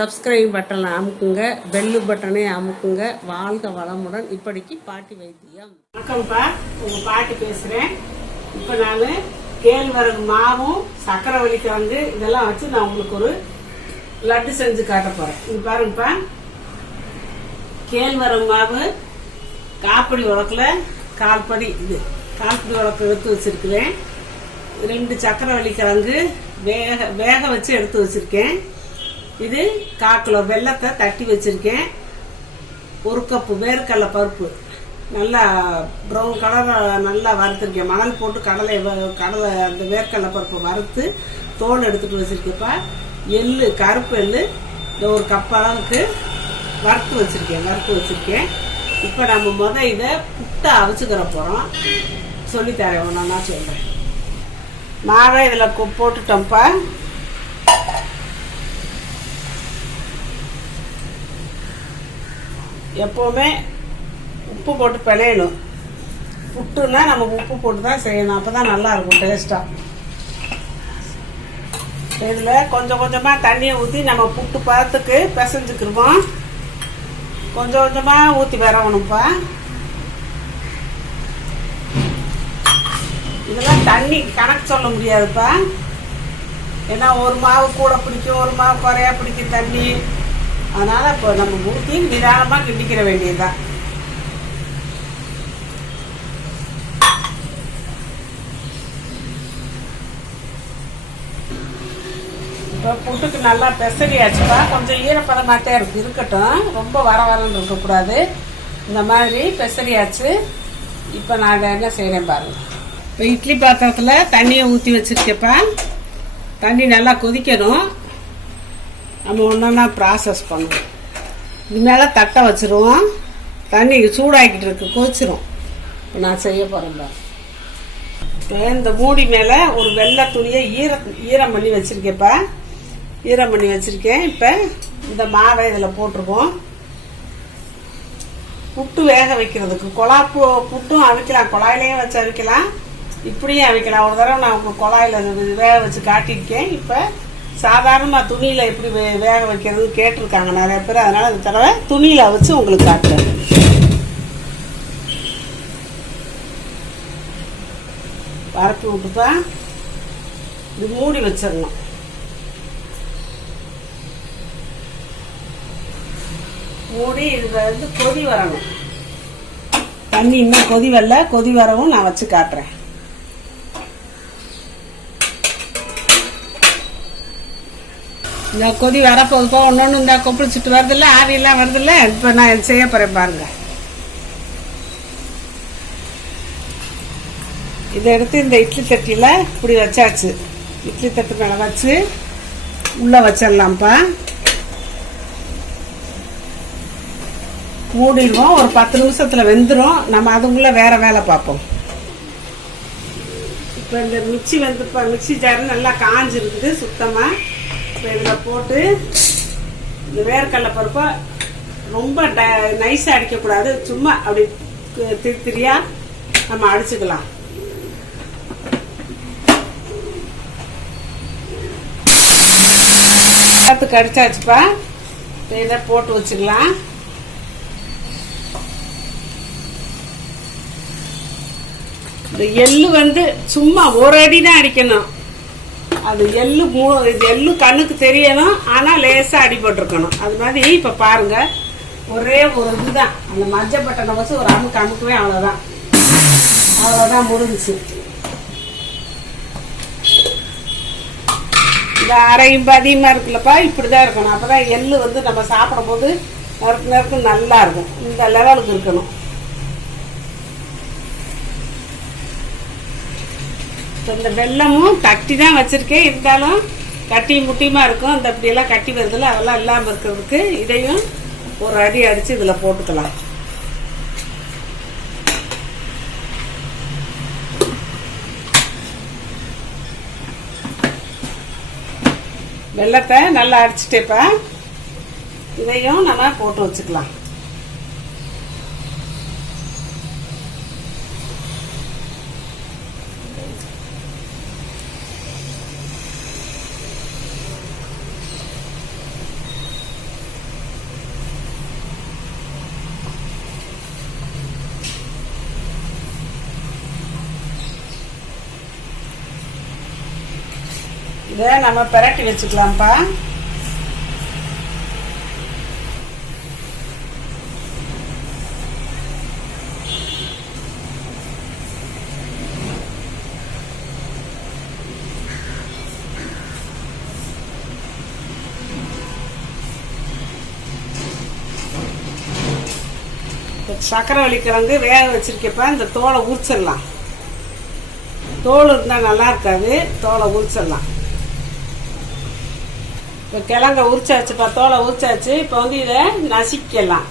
Subscribe பட்டனை அமுக்குங்க, bell பட்டனை அமுக்குங்க. வாழ்க வளமுடன். இப்படிக்கு பாட்டி வைத்தியம். வணக்கம்ப்பா, உங்கள் பாட்டி பேசுகிறேன். இப்போ நான் கேழ்வரகு மாவும் சக்கரை கிழங்கு இதெல்லாம் வச்சு நான் உங்களுக்கு ஒரு லட்டு செஞ்சு காட்ட போகிறேன். இது பாருங்கப்பா, கேழ்வரகு மாவு காப்படி உலக்கில் கால்படி உலக்கு எடுத்து வச்சுருக்கிறேன். 2 சக்கரை கிழங்கு வேக வச்சு எடுத்து வச்சுருக்கேன். இது 1/4 கிலோ வெல்லத்தை தட்டி வச்சிருக்கேன். 1 கப்பு வேர்க்கடலை பருப்பு நல்லா ப்ரௌன் கலர் நல்லா வறுத்துருக்கேன். மணல் போட்டு கடலை அந்த வேர்க்கடலை பருப்பை வறுத்து தோல் எடுத்துட்டு வச்சிருக்கேன்ப்பா. எள்ளு, கருப்பு எள்ளு இந்த 1 கப் அளவுக்கு வறுத்து வச்சிருக்கேன். இப்போ நம்ம இதை புட்டை அவிச்சுக்கிற போகிறோம். சொல்லித்தரேன், ஒன்றா சொல்கிறேன். மாவை இதில் போட்டுட்டோம்ப்பா. எப்போவுமே உப்பு போட்டு பிணையணும். புட்டுன்னா நமக்கு உப்பு போட்டு தான் செய்யணும், அப்போ தான் நல்லாயிருக்கும் டேஸ்ட்டாக. இதில் கொஞ்சம் கொஞ்சமாக தண்ணியை ஊற்றி நம்ம புட்டு பதத்துக்கு பிசைஞ்சுக்கிருவோம். கொஞ்சம் கொஞ்சமாக ஊற்றி வரணும்ப்பா. இதெல்லாம் தண்ணி கணக்கு சொல்ல முடியாதுப்பா. ஏன்னா ஒரு மாவு கூட பிடிக்கும், ஒரு மாவு குறையா பிடிக்கும் தண்ணி. அதனால் இப்போ நம்ம ஊற்றி நிதானமாக கிண்டிக்கிற வேண்டியதுதான். இப்போ புட்டுக்கு நல்லா பெசரியாச்சுப்பா. கொஞ்சம் ஈரப்பதமாகத்தே இருக்கட்டும், ரொம்ப வரன்னு இருக்கக்கூடாது. இந்த மாதிரி பெசரியாச்சு. இப்போ நான் என்ன செய்கிறேன் பாருங்கள். இப்போ இட்லி பாத்திரத்தில் தண்ணியை ஊற்றி வச்சுருக்கேப்பா. தண்ணி நல்லா கொதிக்கணும். நம்ம ஒன்றா ப்ராசஸ் பண்ணுவோம். இது மேலே தட்டை வச்சுருவோம். தண்ணி சூடாகிக்கிட்டு இருக்கு, கொதிச்சிரும். இப்போ நான் செய்ய போகிறேன். இப்போ இந்த மூடி மேலே ஒரு வெள்ளை துணியை ஈரம் பண்ணி வச்சுருக்கேன்ப்பா. இப்போ இந்த மாவை இதில் போட்டிருக்கோம். புட்டு வேக வைக்கிறதுக்கு புட்டும் அவிக்கலாம், குழாயிலையும் வச்சு அவிக்கலாம், இப்படியும் அவிக்கலாம். ஒரு தடவை நான் உங்களுக்கு குழாயில் வேக வச்சு காட்டியிருக்கேன். இப்போ சாதாரணமாக துணியில் எப்படி வேக வைக்கிறது கேட்டிருக்காங்க நிறைய பேர். அதனால் இந்த தடவை துணியில் வச்சு உங்களுக்கு காட்டுறேன். பரப்பி விட்டுப்பா. இது மூடி வச்சிடணும். மூடி இதில் கொதி வரணும். தண்ணி இன்னும் கொதி வரவும் நான் வச்சு காட்டுறேன். இந்த கொதி வரப்போகுதுப்பா. ஒன்று இந்த கொப்பளிச்சுட்டு வருதில்ல, ஆவியெல்லாம் வருதில்ல. இப்போ நான் செய்ய போகிறேன் பாருங்க. இதை எடுத்து இந்த இட்லி தட்டியில் இப்படி வச்சாச்சு. இட்லி தட்டு மேலே வச்சு உள்ளே வச்சிடலாம்ப்பா. மூடிடுவோம். ஒரு 10 நிமிஷத்தில் வெந்துடும். நம்ம அதுக்குள்ளே வேறு வேலை பார்ப்போம். இப்போ இந்த மிக்சி ஜாரு நல்லா காஞ்சிருக்குது சுத்தமாக. இப்போ இதில் போட்டு இந்த வேர்க்கடலை பருப்பை ரொம்ப நைஸாக அடிக்கக்கூடாது, சும்மா அப்படி திரியாக நம்ம அடிச்சுக்கலாம். எல்லாத்துக்கு அடிச்சாச்சுப்பா. இப்போ இதை போட்டு வச்சுக்கலாம். இந்த எள்ளு சும்மா ஒரு அடி தான் அடிக்கணும். அது எள்ளு கண்ணுக்கு தெரியணும், ஆனால் லேசாக அடிபட்டுருக்கணும். அது மாதிரி இப்போ பாருங்க, ஒரே ஒரு இதுதான். அந்த மஞ்சள் பட்டனை வச்சு ஒரு அமுக்குவே, அவ்வளோதான் முடிஞ்சிச்சு. இந்த அரையும் பதியமாக இருக்குல்லப்பா, இப்படி தான் இருக்கணும். அப்போ தான் எள்ளு நம்ம சாப்பிடும் போது நறுக்கு நல்லா இருக்கும். இந்த லெவலுக்கு இருக்கணும். இந்த வெல்லமும் தட்டி தான் வச்சுருக்கேன், இருந்தாலும் கட்டியும் முட்டியுமா இருக்கும். இந்த இப்படியெல்லாம் கட்டி வருதில்ல, அதெல்லாம் இல்லாமல் இருக்கிறதுக்கு இதையும் ஒரு அடி அடித்து இதில் போட்டுக்கலாம். வெல்லத்தை நல்லா அடிச்சுட்டேப்பா. இதையும் நம்ம போட்டு வச்சுக்கலாம். இதை நம்ம பிரட்டி வச்சுக்கலாம்ப்பா. சக்கரவள்ளி கிழங்கு வேக வச்சிருக்கப்ப இந்த தோலை உரிச்சிடலாம். தோல் இருந்தால் நல்லா இருக்காது, தோலை உரிச்சிடலாம். இப்போ கிழங்க உரிச்சாச்சுப்பா, தோலை உரிச்சாச்சு. இப்போ வந்து இதை நசிக்கலாம்.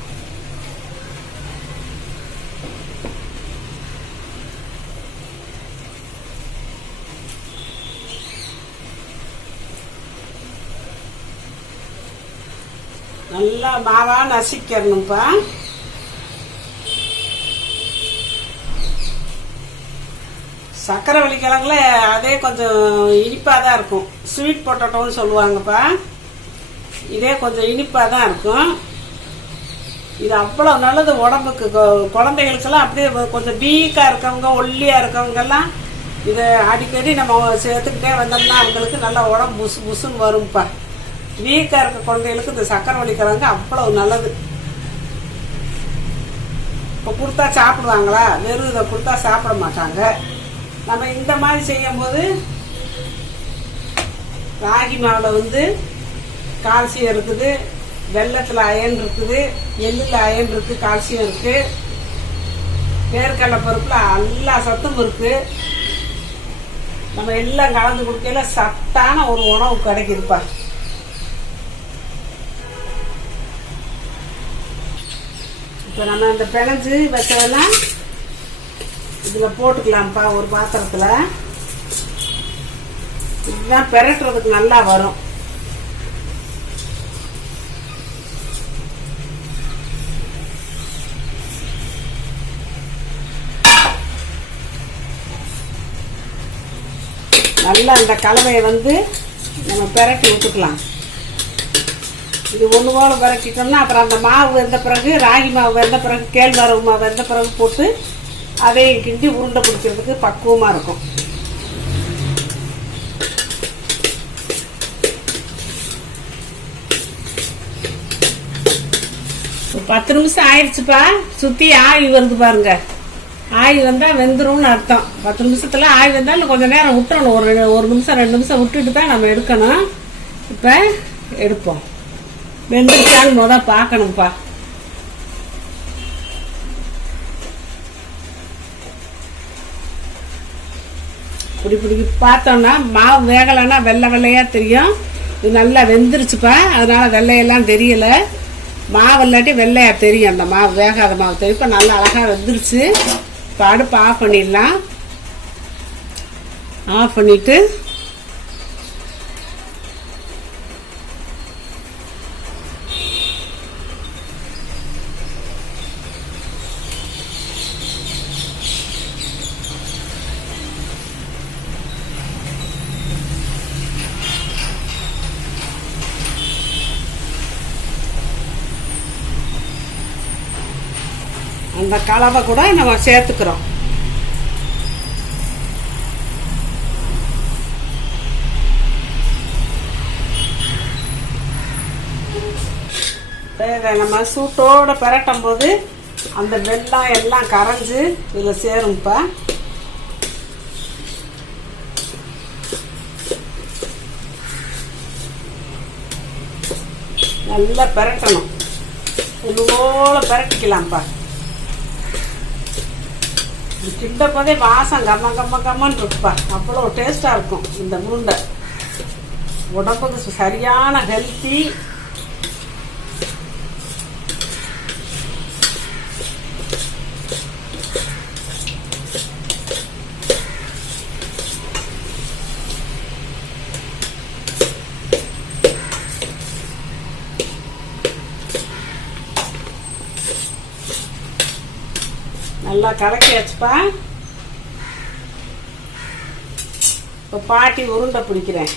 நல்லா மாவா நசிக்கணும்ப்பா. சக்கரவள்ளி கிழங்குல அதே கொஞ்சம் இனிப்பாக தான் இருக்கும். ஸ்வீட் பொட்டேட்டோன்னு சொல்லுவாங்கப்பா. இதே கொஞ்சம் இனிப்பாக தான் இருக்கும். இது அவ்வளோ நல்லது உடம்புக்கு. குழந்தைகளுக்கெல்லாம் அப்படியே கொஞ்சம் வீக்காக இருக்கவங்க, ஒல்லியாக இருக்கவங்கெல்லாம் இதை அடிக்கடி நம்ம சேர்த்துக்கிட்டே வந்தோம்னா அவங்களுக்கு நல்லா உடம்பு புசு புசுன்னு வரும்ப்பா. வீக்காக இருக்க குழந்தைகளுக்கு இந்த சக்கரவள்ளி கிழங்கு அவ்வளோ நல்லது. இப்போ கொடுத்தா சாப்பிடுவாங்களா? வெறும் இதை கொடுத்தா சாப்பிட மாட்டாங்க. நம்ம இந்த மாதிரி செய்யும்போது ராகி மாவில் வந்து கால்சியம் இருக்குது, வெல்லத்தில் அயன் இருக்குது, எள்ளில் அயன் இருக்குது, கால்சியம் இருக்குது, வேர்க்கடலை பருப்பில் எல்லா சத்தும் இருக்குது. நம்ம எல்லாம் கலந்து கொடுக்கல சத்தான ஒரு உணவு கிடைக்குதுப்பா. இப்போ நம்ம இந்த பிணைஞ்சு வச்சதெல்லாம் இதில் போட்டுக்கலாம்ப்பா ஒரு பாத்திரத்தில். இதுதான் பெரட்டுறதுக்கு நல்லா வரும். நல்லா இந்த கலவையை வந்து நம்ம பெரட்டி விட்டுக்கலாம். இது ஒன்று போல பெரட்டிட்டோம்னா அப்புறம் அந்த மாவு வெந்த பிறகு, ராகி மாவு வெந்த பிறகு, கேழ்வரகு மாவு வெந்த பிறகு போட்டு அதையும் கிண்டி உருண்டை பிடிக்கிறதுக்கு பக்குவமாக இருக்கும். ஒரு 10 நிமிஷம் ஆயிடுச்சுப்பா. சுற்றி ஆவி வருது பாருங்க. ஆவி வந்தால் வெந்துரும்னு அர்த்தம். 10 நிமிஷத்தில் ஆவி வந்தாலும் கொஞ்சம் நேரம் விட்டுறணும். ஒரு நிமிஷம் 2 நிமிஷம் விட்டுட்டு தான் நம்ம எடுக்கணும். இப்போ எடுப்போம். வெந்துருக்கான்னு முதல் பார்க்கணும்ப்பா. இப்படி பார்த்தோம்னா மாவு வேகலைன்னா வெள்ளை வெள்ளையாக தெரியும். இது நல்லா வெந்துருச்சுப்பா, அதனால் வெள்ளையெல்லாம் தெரியல. மாவு இல்லாட்டி வெள்ளையாக தெரியும். அந்த மாவு வேகாத மாவு தெரியும். இப்போ நல்லா அழகாக வெந்துருச்சு. இப்போ அடுப்பு ஆஃப் பண்ணிடலாம். ஆஃப் பண்ணிவிட்டு அந்த கலவை கூட நம்ம சேர்த்துக்கிறோம். நம்ம சூட்டோட பிரட்டும் போது அந்த வெல்லம் எல்லாம் கரைஞ்சு இதில் சேரும்ப்பா. நல்லா பிரட்டணும். ஒன்று போல பிரட்டிக்கலாம்ப்பா. கிட்ட போதே வாசம் கம்மன்னு இருக்குப்பா. அவ்வளோ டேஸ்டாக இருக்கும் இந்த உருண்டை. உடம்புக்கு சரியான ஹெல்த்தி. நல்லா கலக்கியாச்சுப்பா. இப்போ பாட்டி உருண்டை பிடிக்கிறேன்.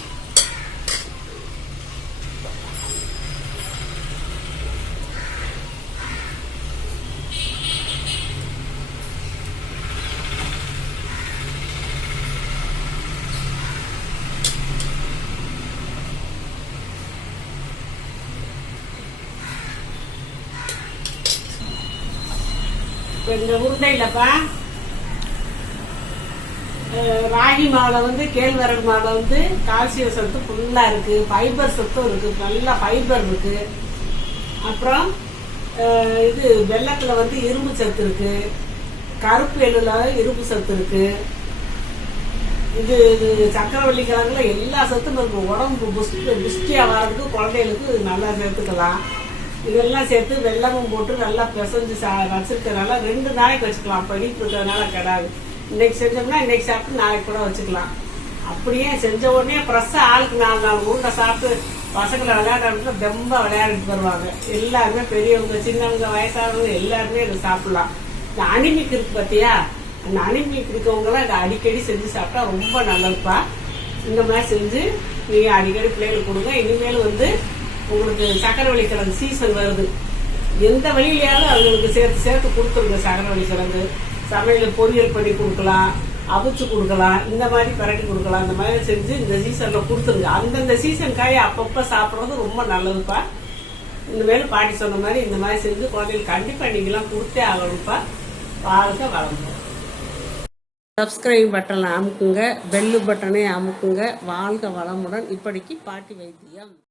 இப்போ இந்த உருண்டையிலப்பா ராகி மாவில் வந்து கேழ்வரகு மாவில் வந்து கால்சியம் சத்து ஃபுல்லாக இருக்குது, ஃபைபர் சத்தும் இருக்குது, நல்லா ஃபைபர் இருக்குது. அப்புறம் இது வெள்ளத்தில் வந்து இரும்பு சத்து இருக்குது, கருப்பு எள்ளில் இரும்பு சத்து இருக்குது. இது சக்கரவள்ளி கிழங்குல எல்லா சத்தும் இருக்கும். உடம்பு புஷ்டியாக வர்றதுக்கு குழந்தைகளுக்கு நல்லா சேர்த்துக்கலாம். இதெல்லாம் சேர்த்து வெல்லமும் போட்டு நல்லா பிசைஞ்சு வச்சிருக்கிறதுனால 2 நாளைக்கு வச்சுக்கலாம். அப்போ இனிப்பு இருக்கிறதுனால கிடாது. இன்னைக்கு செஞ்சோம்னா இன்னைக்கு சாப்பிட்டு நாளைக்கு கூட வச்சுக்கலாம். அப்படியே செஞ்ச உடனே ஃப்ரெஷ்ஷாக ஆளுக்கு 4 உருண்டை சாப்பிட்டு பசங்களை விளையாடுறதுல ரொம்ப விளையாடிட்டு வருவாங்க. எல்லாருமே பெரியவங்க சின்னவங்க வயசானவங்க எல்லாருமே இதை சாப்பிடலாம். இந்த அனிமிக் இருக்கு பார்த்தியா, அந்த அனிமிக் இருக்கவங்களாம் இதை அடிக்கடி செஞ்சு சாப்பிட்டா ரொம்ப நல்லதுப்பா. இந்த மாதிரி செஞ்சு நீங்கள் அடிக்கடி பிள்ளைகளுக்கு கொடுங்க. இனிமேல் வந்து உங்களுக்கு சக்கரவள்ளி கிழங்கு சீசன் வருது. எந்த வழியிலையாவது அவங்களுக்கு சேர்த்து கொடுத்துருங்க. சக்கரவள்ளி கிழங்கு சமையல் பொரியல் பண்ணி கொடுக்கலாம், அவிச்சு கொடுக்கலாம், இந்த மாதிரி பரட்டி கொடுக்கலாம். இந்த மாதிரி செஞ்சு இந்த சீசனில் கொடுத்துருங்க. அந்தந்த சீசன் காயை அப்பப்போ சாப்பிட்றது ரொம்ப நல்லதுப்பா. இனிமேல் பாட்டி சொன்ன மாதிரி இந்த மாதிரி செஞ்சு குழந்தைங்களுக்கு கண்டிப்பாக நீங்களாம் கொடுத்தே ஆகணும்ப்பா. வாழ்க வளமுடன். சப்ஸ்கிரைப் பட்டனை அமுக்குங்க, பெல்லு பட்டனை அமுக்குங்க. வாழ்க வளமுடன். இப்படிக்கு பாட்டி வைத்தியம்.